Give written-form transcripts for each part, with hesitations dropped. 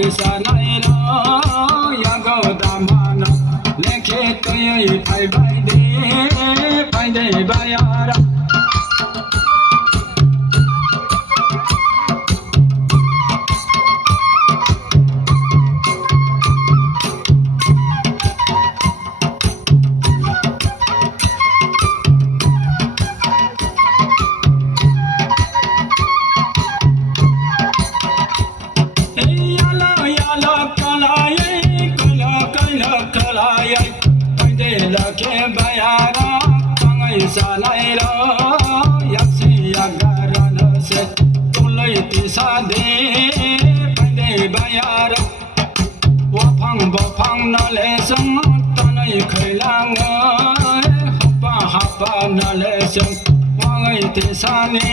ngày xa này đó ya go đam hana lên khi tôi phải bay đi bay ra sa nay đó yak si agara na se tulai ti sa de pai de bayar wa phang na le sang ta nai khai lang hapa na le sang wa ngai ti sa ni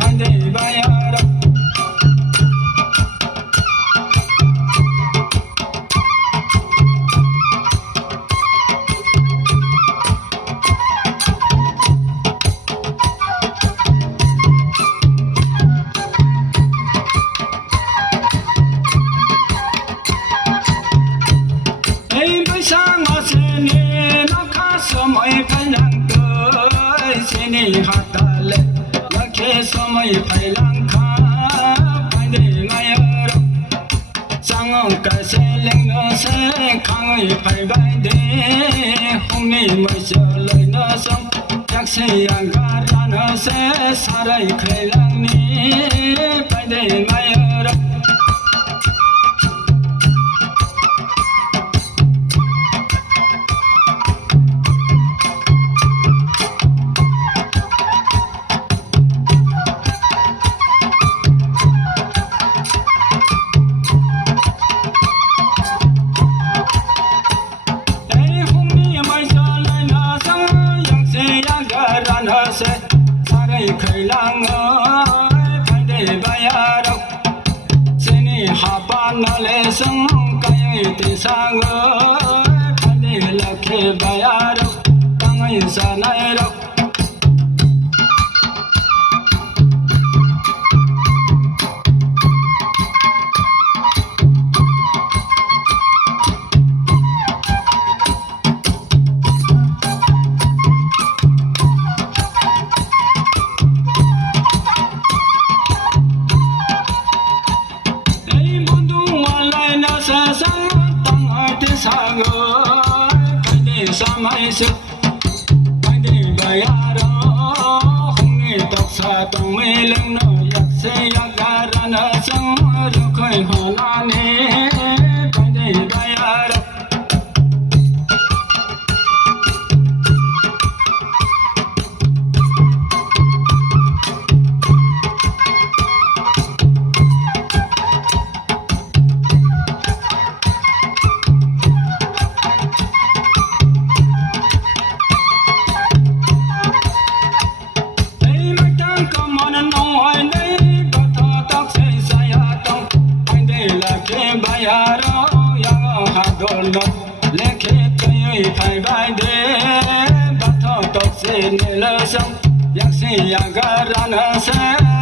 pai de bayar hatale lake somai phailang kha paide ngayar sang ka se leng no se khang phai bai de hungni mai se lai na sang yak se yang ga ra na se sarai khailang ni paide ngayar khai lang phai de bayar seni hapa na le sang kai te sang phai de la khe bayar tangai sa nai ro mai se pai de bayar hong ni tak sa tong me leng no yak se yak ga ra na sang ru khoi ho na ne pai de bayar no le khe kai phai bai de ba tho tok se ne la sang yak se ya ga ra na se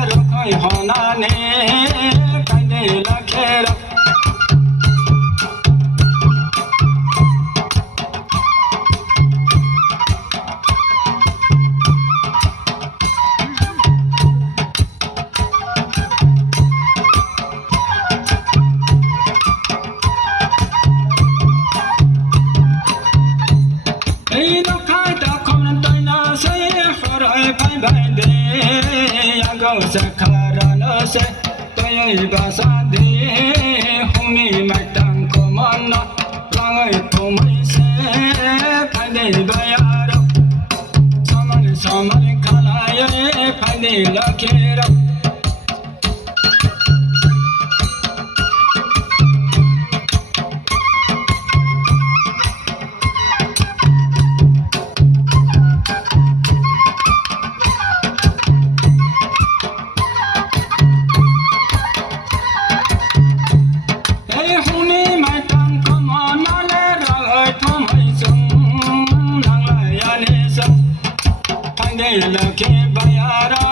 ro khoi ho na ne kai de la khe ra sa khara na se toi ba sa de hong ni mai tang ko man na rang ai ko mai se phai de ba ya ro samani khala ye phai de la ke ro la ke bayara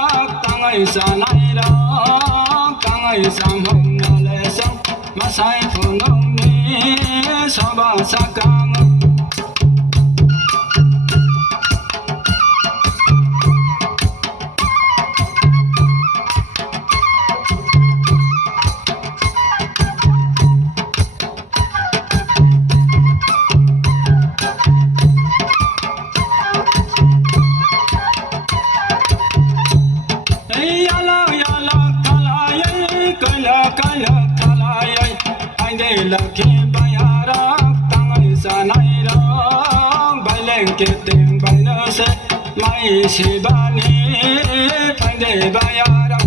tangai sa nai ra tangai sang hong na le sang masai phunong ni soba sakang khi bay ra tăng ấy xa này đó bay lên kia tìm bay nơi sẽ mai chỉ ba ni phải để bay ra